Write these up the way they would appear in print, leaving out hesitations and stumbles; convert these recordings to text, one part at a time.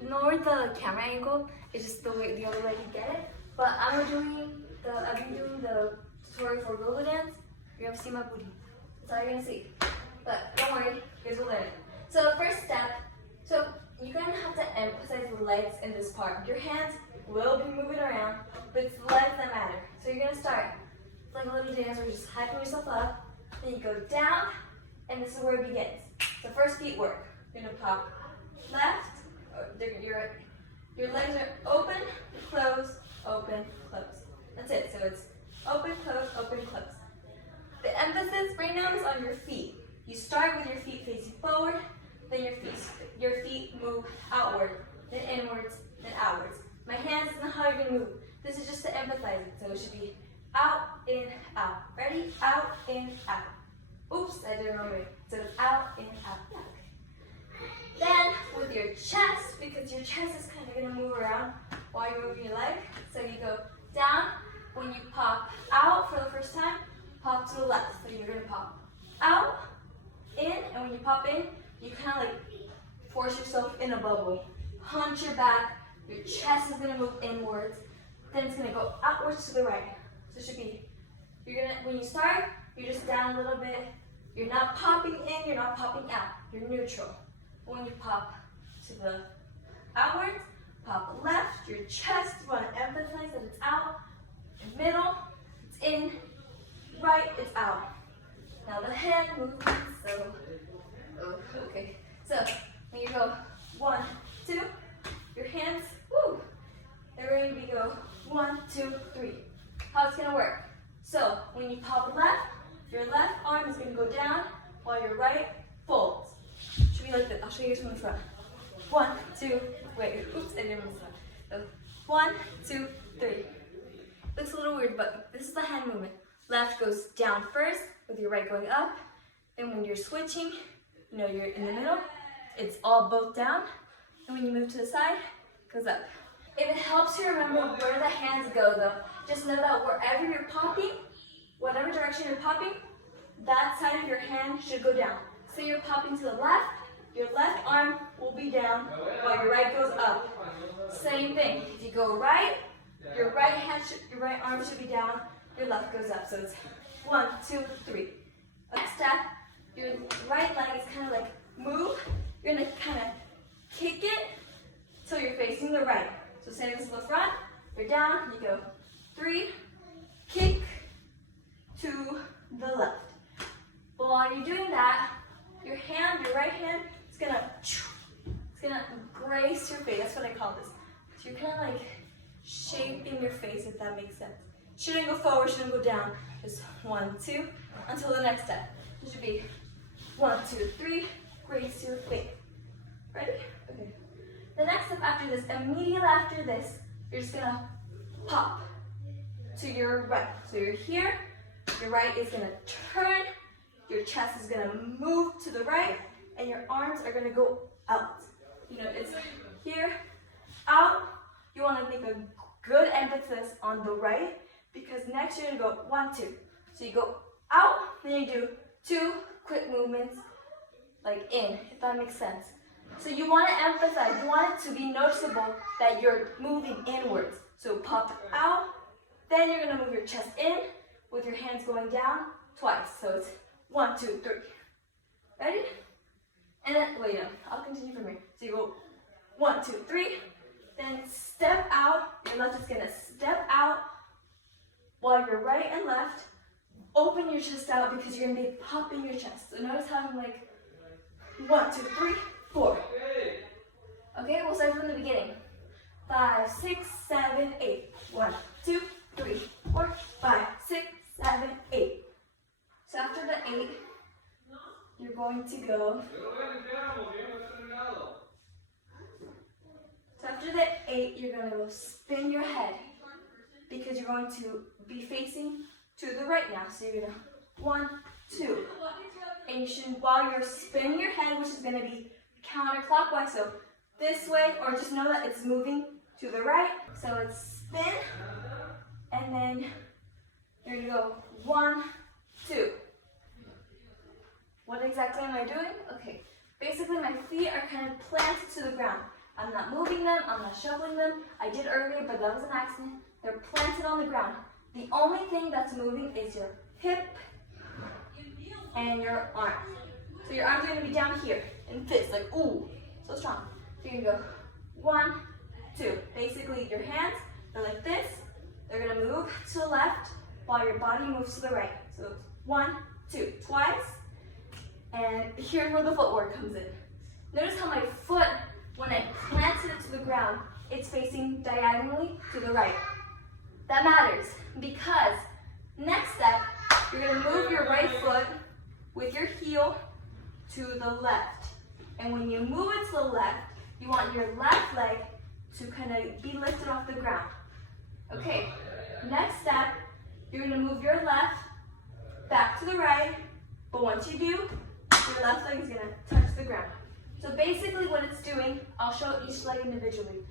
ignore the camera angle. It's just the only way to get it. But I've been doing the tutorial for Gogo Dance. You're gonna see my booty. That's all you're gonna see. But don't worry, you guys will learn it. So the first step, so you're gonna have to emphasize the legs in this part. Your hands will be moving around, but it's the legs that matter. So you're gonna start like a little dance where you're just hyping yourself up. Then you go down, and this is where it begins. So first feet work. You're gonna pop left. Your legs are open, close, open, close. That's it. So it's open, close, open, close. The emphasis right now is on your feet. You start with your feet facing forward, then your feet move outward, then inwards, then outwards. My hands is not how you're gonna move. This is just to emphasize it. So it should be out, in, out. Ready? Out, in, out. Oops, I did it wrong way. So it's out, in, out. Yeah. Then with your chest, because your chest is kind of gonna move around while you're moving your leg. So you go down. When you pop out for the first time, pop to the left. So you're gonna pop out, in, and when you pop in, you kind of like force yourself in a bubble. Hunch your back. Your chest is gonna move inwards. Then it's gonna go outwards to the right. So it should be, when you start, you're just down a little bit. You're not popping in, you're not popping out. You're neutral. When you pop to the outwards, pop left, your chest, you want to emphasize that it's out. Middle, it's in. Right, it's out. Now the hand movements, okay. So when you go 1, 2, your hands, woo, they're ready to go 1, 2, 3. How it's gonna work? So when you pop left, your left arm is gonna go down while your right folds. Should be like this. I'll show you guys from the front. 1, 2, wait, oops, I didn't miss that. So 1, 2, 3. Looks a little weird, but this is the hand movement. Left goes down first, with your right going up. Then when you're switching, you know, you're in the middle. It's all both down. And when you move to the side, it goes up. If it helps you remember where the hands go though, just know that wherever you're popping, whatever direction you're popping, that side of your hand should go down. So you're popping to the left, your left arm will be down while your right goes up. Same thing, if you go right, your right arm should be down, your left goes up. So it's 1, 2, 3. Next step, your right leg is kind of like move. You're gonna kind of kick it till you're facing the right. So say this is the front, you're down, you go 3, kick to the left. But while you're doing that, your right hand is gonna grace your face. That's what I call this. So you're kind of like shaping your face, if that makes sense. Shouldn't go forward, shouldn't go down. Just 1, 2, until the next step. It should be 1, 2, 3, grace your face. Ready? Okay. The next step after this, immediately after this, you're just gonna pop to your right. So you're here, your right is gonna turn, your chest is gonna move to the right, and your arms are gonna go out. You know, it's here, out. You wanna make a good emphasis on the right, because next you're gonna go 1, 2. So you go out, then you do 2 quick movements, like in, if that makes sense. So you want to emphasize, you want it to be noticeable that you're moving inwards. So pop out, then you're going to move your chest in with your hands going down twice. So it's 1, 2, 3. Ready? And then, wait, no, I'll continue from here. So you go 1, 2, 3, then step out. Your left is going to step out while your right and left open your chest out because you're going to be popping your chest. So notice how I'm like 1, 2, 3, 4. Okay, we'll start from the beginning. 5, 6, 7, 8. 1, 2, 3, 4, 5, 6, 7, 8. So after the 8, you're going to go. So after the 8, you're going to go spin your head because you're going to be facing to the right now. So you're going to 1, 2. And you should, while you're spinning your head, which is going to be counterclockwise, so this way, or just know that it's moving to the right. So it's spin, and then you're going to go 1, 2. What exactly am I doing? Okay, basically my feet are kind of planted to the ground. I'm not moving them, I'm not shuffling them. I did earlier, but that was an accident. They're planted on the ground. The only thing that's moving is your hip and your arm. So your arms are gonna be down here in fists, like ooh, so strong. So you're gonna go 1, 2. Basically your hands are like this. They're gonna move to the left while your body moves to the right. So 1, 2, twice. And here's where the footwork comes in. Notice how my foot, when I planted it to the ground, it's facing diagonally to the right. That matters because next step, you're gonna move your right foot with your heel to the left. And when you move it to the left, you want your left leg to kind of be lifted off the ground. Okay, next step, you're gonna move your left back to the right, but once you do, your left leg is gonna touch the ground. So basically what it's doing, I'll show each leg individually.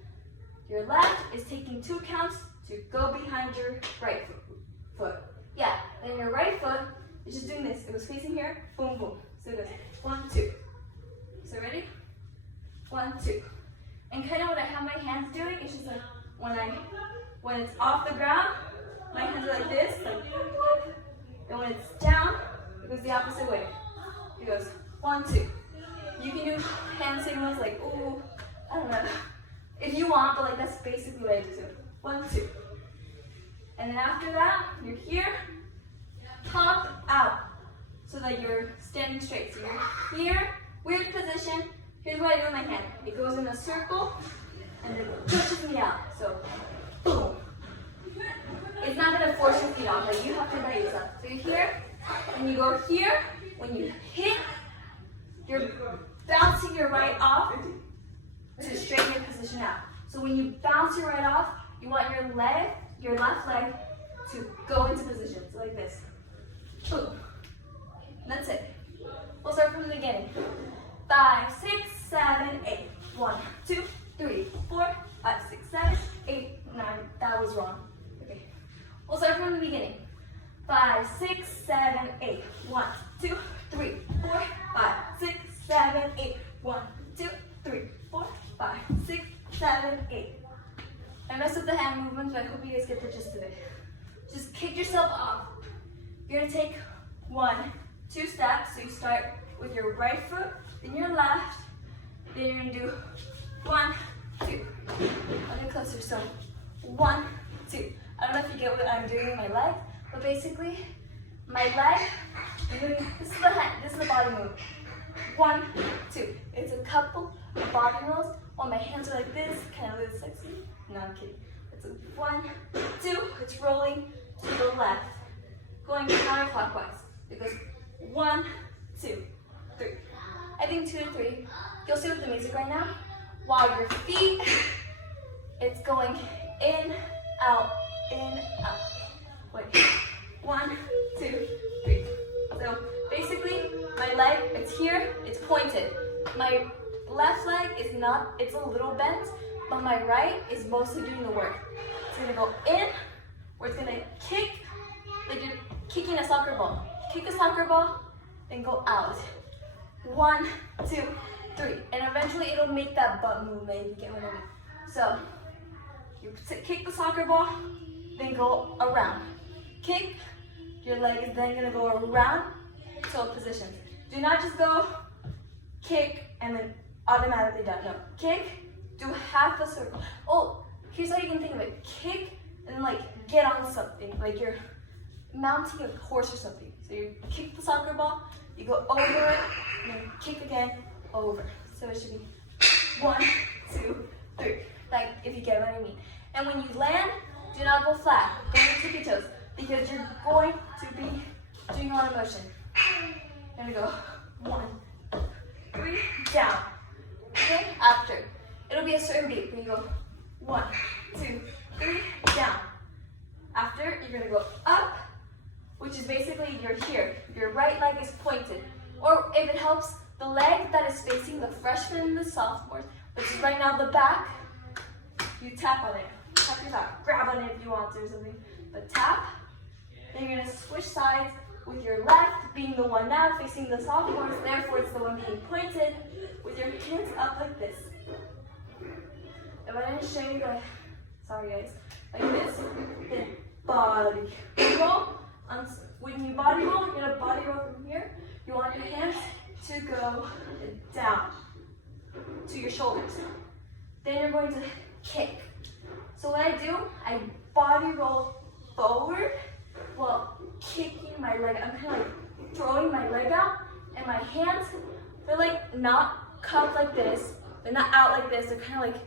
Your left is taking 2 counts to go behind your right foot. Yeah, then your right foot is just doing this. It was facing here, boom, boom. So it goes 1, 2. So ready? 1, 2. And kind of what I have my hands doing is just like when it's off the ground, my hands are like this, like, and when it's down, it goes the opposite way. It goes 1, 2. You can do hand signals like, ooh, I don't know, if you want, but like that's basically what I do. So 1, 2. And then after that, you're here, pop out, so that you're standing straight. So you're here, weird position. Here's what I do with my hand. It goes in a circle, and then it pushes me out. So, boom. It's not gonna force your feet off, like you have to let yourself. So you're here, and you go here. When you hit, you're bouncing your right off to straighten your position out. So when you bounce your right off, you want your left leg to go into position. So like this. Boom. That's it. We'll start from the beginning. 5, 6, 7, 8. 1, 2, 3, 4, 5, 6, 7, 8, 9. That was wrong. Okay. We'll start from the beginning. 5, 6, 7, 8. 1, 2, 3, 4, 5, 6, 7, 8. 1, 2, 3, 4, 5, 6, 7, 8. I messed up the hand movements, but I hope you guys get the gist of it. Just kick yourself off. You're gonna take 1, 2 steps. So you start with your right foot, then your left, then you're gonna do 1, 2. I'll do closer. So 1, 2. I don't know if you get what I'm doing with my leg, but basically, my leg, this is the body move. 1, 2. It's a couple of body rolls while my hands are like this, kind of really sexy. No, I'm kidding. It's a 1, 2. It's rolling to the left, going counterclockwise. It goes 1, 2, 3. I think 2 to 3. You'll see with the music right now. While your feet, it's going in, out, in, out. Wait. 1, 2, 3. So basically, my leg, it's here, it's pointed. My left leg is not, it's a little bent, but my right is mostly doing the work. It's gonna go in, where it's gonna kick, like you're kicking a soccer ball. Kick a soccer ball, then go out. 1, 2, 3. And eventually it'll make that butt movement, if you get what I mean. So, you kick the soccer ball, then go around. Kick, your leg is then gonna go around to a position. Do not just go kick and then automatically done. No, kick, do half a circle. Oh, here's how you can think of it. Kick and then like get on something, like you're mounting a horse or something. So you kick the soccer ball, you go over it, and then kick again, over. So it should be 1, 2, 3. Like if you get what I mean. And when you land, do not go flat. Go on your tippy toes because you're going to be doing a lot of motion. There we go. 1, 3, down. Okay, after. It'll be a certain beat. Where you go 1, 2, 3, down. After, you're gonna go up, which is basically you're here. Your right leg is pointed. Or if it helps, the leg that is facing the freshmen and the sophomores, which is right now the back, you tap on it. Tap your back. Grab on it if you want to or something. But tap. Then you're gonna switch sides with your left being the one now facing the sophomores, therefore it's the one being pointed with your hands up like this. if I didn't show you guys, sorry guys, like this, then body roll. When you body roll, you're gonna body roll from here. You want your hands to go down to your shoulders. Then you're going to kick. So what I do, I body roll forward while kicking my leg. I'm kind of like throwing my leg out, and my hands, they're like not cupped like this. They're not out like this. They're kind of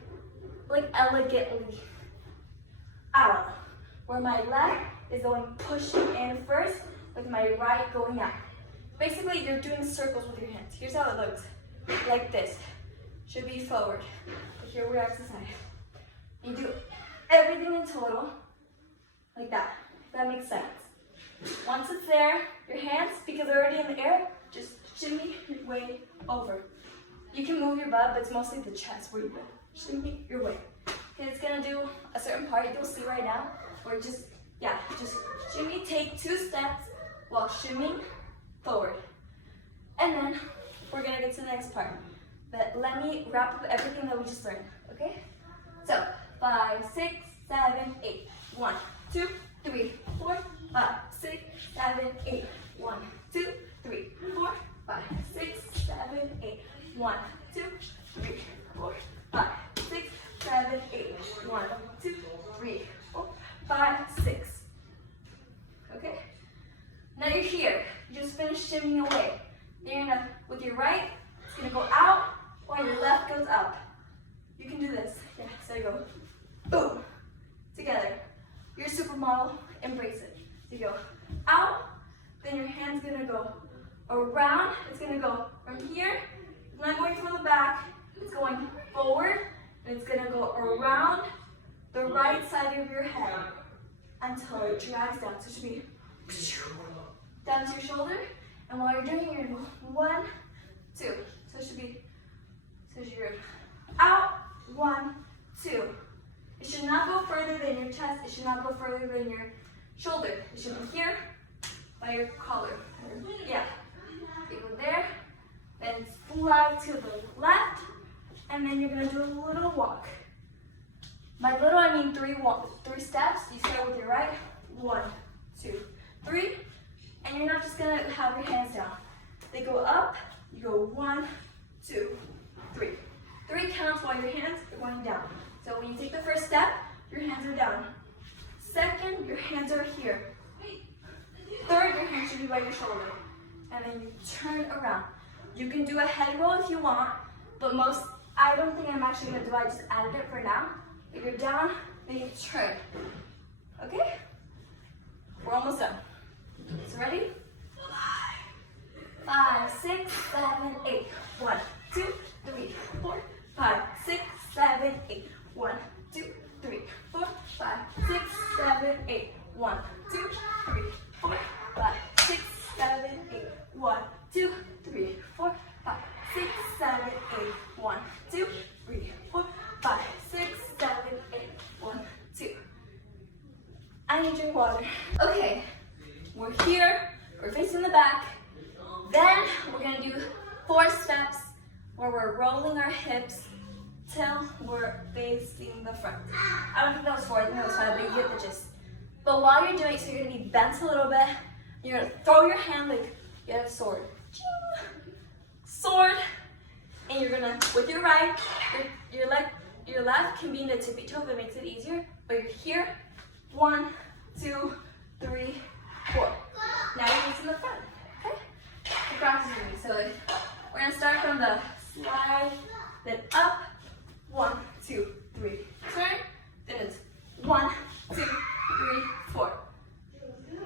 like elegantly out. Where my left is going pushing in first, with my right going out. Basically, you're doing circles with your hands. Here's how it looks. Like this. Should be forward. But here we're exercising. You do everything in total, like that. If that makes sense. Once it's there, your hands, because they're already in the air, just shimmy your way over. You can move your butt, but it's mostly the chest where you go. Shimmy your way. Okay, it's gonna do a certain part you'll see right now, or just shimmy, take 2 steps while shimmying forward. And then we're gonna get to the next part. But let me wrap up everything that we just learned, okay? So, 5, 6, 7, 8. 1, 2, 3, 4, 5, 6, 7, 8. 1, 2, 3, 4, 5, 6, 7, 8. 1, 2, 3, 4, 5, 6, 7, 8. 1, 2, 3, 4, 5, 6. Okay? Now you're here. You just finished shimmying away. Then you're gonna, with your right, it's gonna go out while your left goes up. You can do this. Yeah, so you go, boom, together. You're a supermodel, embrace it. So you go out, then your hand's gonna go around. It's gonna go from here. It's not going from the back. It's going forward, and it's gonna go around the right side of your head until it drags down. So it should be down to your shoulder. And while you're doing it, you're gonna go 1, 2. So it should be, so you're out, 1, 2. It should not go further than your chest. It should not go further than your shoulder. It should be here by your collar. Yeah. You go there, then slide to the left, and then you're gonna do a little walk. By little, I mean 3 steps. You start with your right, 1, 2, 3, and you're not just gonna have your hands down. They go up, you go 1, 2, 3. 3 counts while your hands are going down. So when you take the first step, your hands are down. Second, your hands are here. Third, your hands should be by your shoulder. And then you turn around. You can do a head roll if you want, but I don't think I'm actually gonna do it. I just added it for now. If you're down, then you turn. Okay? We're almost done. So ready? 5, 6, 7, 8. 1, 2, 3, 4, 5, 6, 7, 8. 1, 2, 3, 4, 5, 6, 7, 8. 1, 2, 3, 4, 5, 6, 7, 8. 1, 2, 3, 4, 5, 6, 7, 8. 1, 2, 3, 4, 5, 6, 7, 8. 1, 2. I need to drink water. Okay, we're here. We're facing the back. Then we're gonna do 4 steps where we're rolling our hips till we're facing the front. I don't think that was 4, I think that was 5, but you get the gist. But while you're doing it, so you're gonna be bent a little bit. You're gonna throw your hand like you have a sword. Sword. And you're gonna, with your right, your left can be in a tippy toe if it makes it easier. But you're here. 1, 2, 3, 4. Now you're facing the front. Okay? Keep practicing with me. So we're gonna start from the slide, then up. 1, 2, 3. Turn. Then it's 1, 2, 3, 4.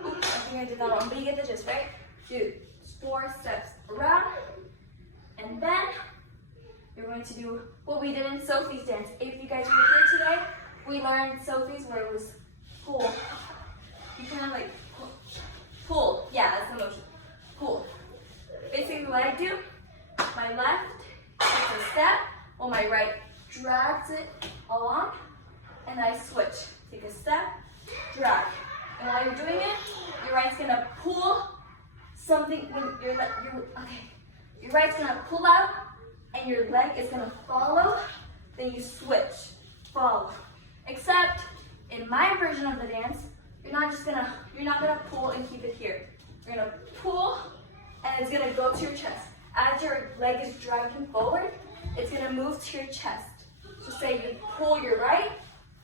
Oops, I think I did that wrong, but you get the gist, right? Do 4 steps around, and then you're going to do what we did in Sophie's dance. If you guys were here today, we learned Sophie's where it was pull. You kind of like pull. Yeah, that's the motion. Pull. Basically what I do, my left takes a step, while my right drags it along, and I switch. Take a step, drag. And while you're doing it, your right's gonna pull something when your right's gonna pull out, and your leg is gonna follow. Then you switch. follow. Except in my version of the dance, you're not gonna pull and keep it here. You're gonna pull and it's gonna go to your chest. As your leg is dragging forward, it's gonna move to your chest. So say you pull your right,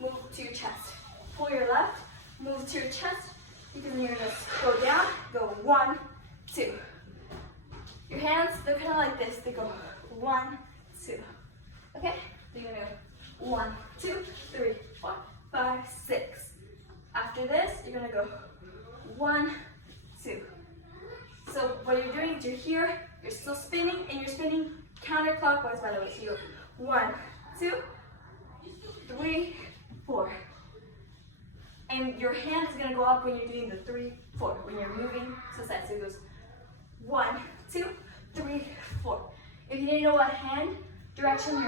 move to your chest. Pull your left, move to your chest. Because then you're gonna go down, go 1, 2. Your hands, they're kind of like this. They go 1, 2. Okay? So you're gonna go 1, 2, 3, 4, 5, 6. After this, you're gonna go 1, 2. So what you're doing is you're here, you're still spinning, and you're spinning counterclockwise, by the way. So you go 1, 2, 3, 4. And your hand is gonna go up when you're doing the 3, 4. When you're moving to the side. So it goes 1, 2, 3, 4. If you didn't know what hand direction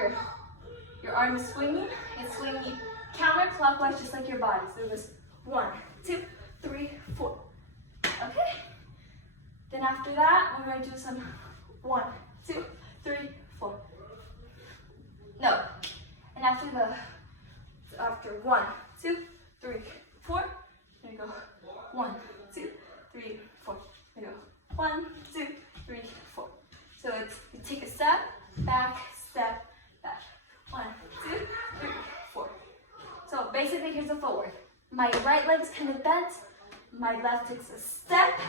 your arm is swinging, it's swinging counterclockwise just like your body. So it goes 1, 2, 3, 4. Okay? Then after that, we're going to do some 1, 2, 3, 4. No. And after 1, 2, 3, 4, here you go. 1, 2, 3, 4. Here you go. 1, 2, 3, 4. So it's you take a step, back, 1, 2, 3, 4. So basically, here's the footwork. My right leg is kind of bent. My left takes a step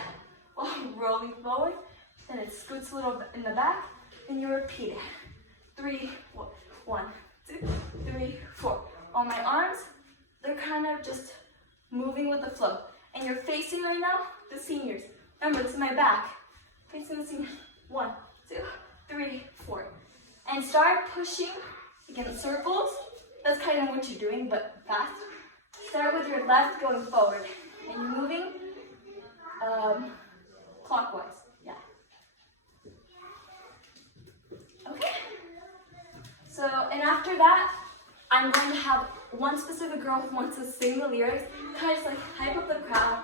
while I'm rolling forward. Then it scoots a little bit in the back. And you repeat it. 3, 4. 1, 2, 3, 4. On my arms, they're kind of just moving with the flow. And you're facing right now the seniors. Remember, this is my back. Facing the seniors. 1, 2, 3, 4. And start pushing against circles. That's kind of what you're doing, but fast. Start with your left going forward. And you're moving clockwise. Yeah. Okay? So, and after that, I'm going to have one specific girl who wants to sing the lyrics, kind of just like hype up the crowd.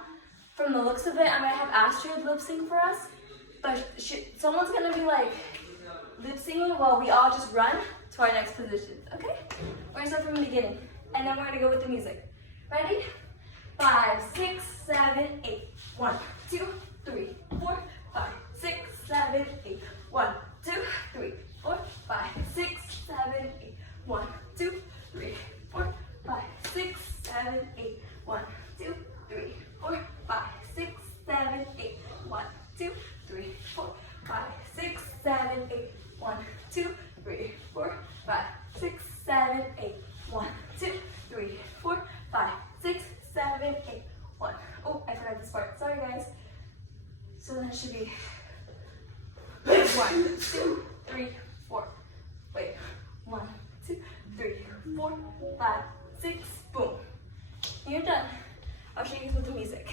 From the looks of it, I'm going to have Astrid lip sing for us. But someone's going to be like lip singing while we all just run to our next position. Okay? We're going to start from the beginning. And then we're going to go with the music. Ready? 5, 6, 7, 8. 1, 2, 3, 4, 5, 6, 7, 8. 1, 2, 3, 4, 5, 6, 7, 8. 1, 2, 3, 4, 5, 6, 7, 8. 1, 2, 3, 4, 5, 6, 7, 8. 1, 2, 3, 4, 5, 6, 7, 8. 1, 2, 3, 4, 5, 6, 7, 8. 1, 2, 3, 4, 5, 6, 7, 8. 1. Oh, I forgot this part. Sorry, guys. So then it should be 1, 2, 3, 4. Wait. 1, 2, 3, 4, 5, 6. Boom. And you're done. I'll show you with the music.